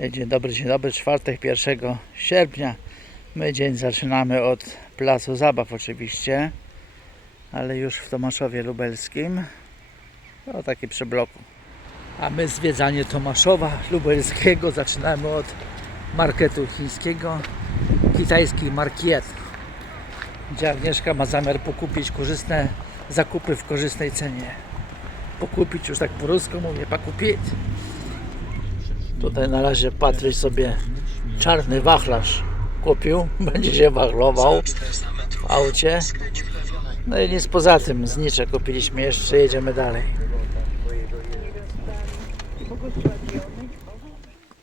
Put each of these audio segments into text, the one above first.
Dzień dobry, dzień dobry. Czwartek 1 sierpnia. My dzień zaczynamy od placu zabaw oczywiście, ale już w Tomaszowie Lubelskim. O taki przy bloku. A my zwiedzanie Tomaszowa Lubelskiego zaczynamy od marketu chińskiego, kitajski markiet, gdzie Agnieszka ma zamiar pokupić korzystne zakupy w korzystnej cenie. Pokupić już tak po rusku mówię, pokupić. Tutaj na razie Patryś sobie czarny wachlarz kupił, będzie się wachlował w aucie. No i nic poza tym, znicze kupiliśmy jeszcze, jedziemy dalej.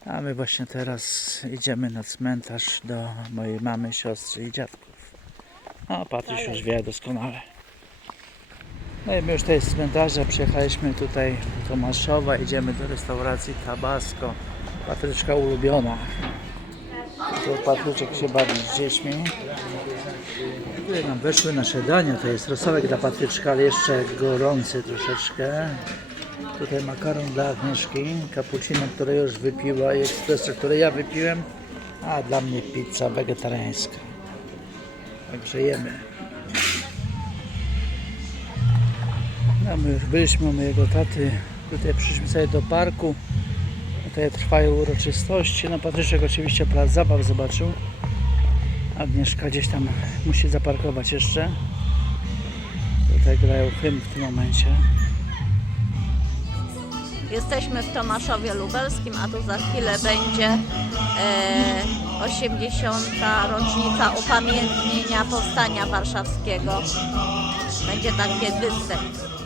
A my właśnie teraz idziemy na cmentarz do mojej mamy, siostry i dziadków. A Patryś już wie doskonale. No i my już tutaj z cmentarza przyjechaliśmy tutaj do Tomaszowa, idziemy do restauracji Tabasco. Patryczka ulubiona. Tu Patryczek się bawi z dziećmi. Tutaj nam weszły nasze dania, to jest rosołek dla Patryczka, ale jeszcze gorący troszeczkę. Tutaj makaron dla Agnieszki, cappuccino, które już wypiła i które ja wypiłem, a dla mnie pizza wegetariańska. Także jemy. No, my już byliśmy mojego taty. Tutaj przyszliśmy sobie do parku. Tutaj trwają uroczystości. No Patryczek oczywiście plac zabaw zobaczył. Agnieszka gdzieś tam musi zaparkować jeszcze. Tutaj grają hymn w tym momencie. Jesteśmy w Tomaszowie Lubelskim, a tu za chwilę będzie e, 80. rocznica upamiętnienia Powstania Warszawskiego. Będzie taki występ.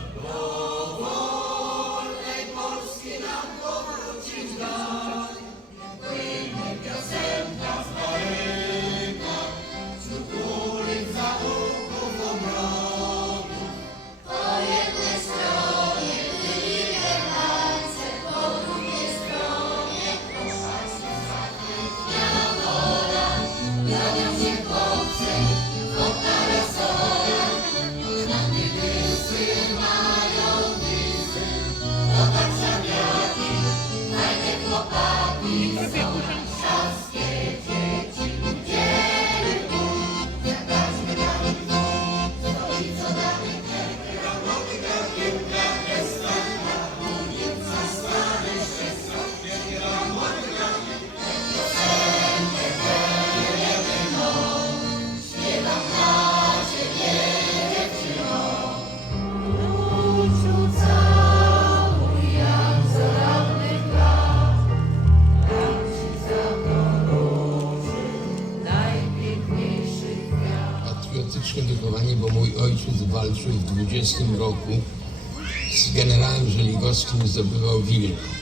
Ojciec walczył w 20 roku z generałem Żeligowskim, zdobywał Wilno.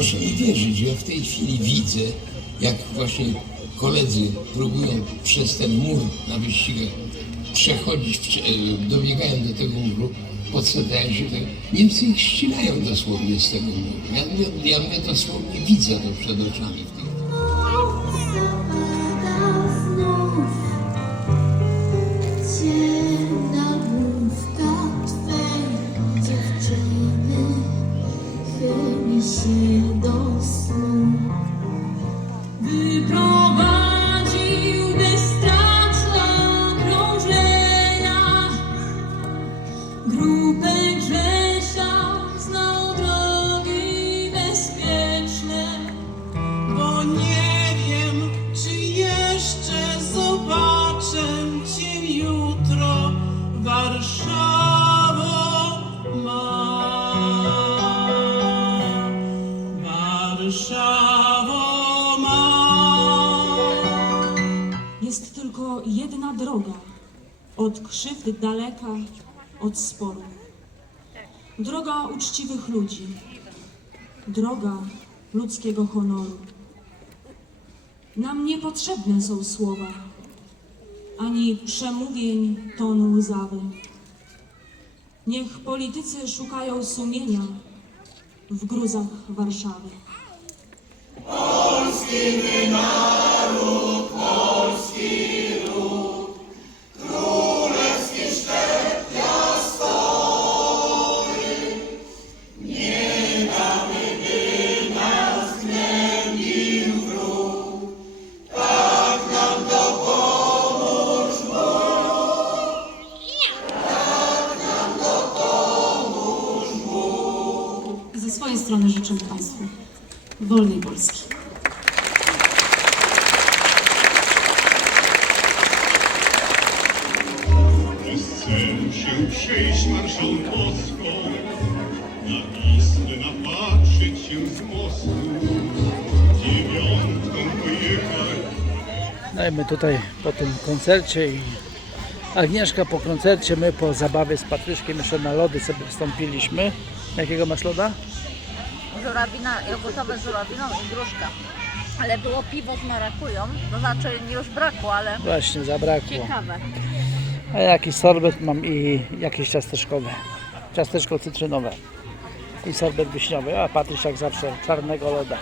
Proszę mi wierzyć, ja w tej chwili widzę, jak właśnie koledzy próbują przez ten mur na wyścigach przechodzić, e, dobiegają do tego muru, podsadzają się. Tak. Niemcy ich ścinają dosłownie z tego muru. Ja, ja, ja dosłownie widzę to przed oczami. Droga od krzywd daleka, od sporu. Droga uczciwych ludzi, droga ludzkiego honoru. Nam niepotrzebne są słowa, ani przemówień tonu łzawy. Niech politycy szukają sumienia w gruzach Warszawy. Ze swojej strony życzę Państwu wolnej Polski. Chcę się przejść marszą boską, na Wisłę napatrzyć się z mostu, dziewiątką pojechać. No i my tutaj po tym koncercie i Agnieszka po koncercie, my po zabawie z Patryszkiem jeszcze na lody sobie wstąpiliśmy. Jakiego masz loda? Żurawina, jogurtowe z żurawiną i gruszka. Ale było piwo z marakują, to znaczy już brakło, ale Właśnie, zabrakło. ciekawe. A jakiś sorbet mam i jakieś ciasteczkowe. Ciasteczko cytrynowe. I sorbet wiśniowy, a Patryś jak zawsze czarnego loda.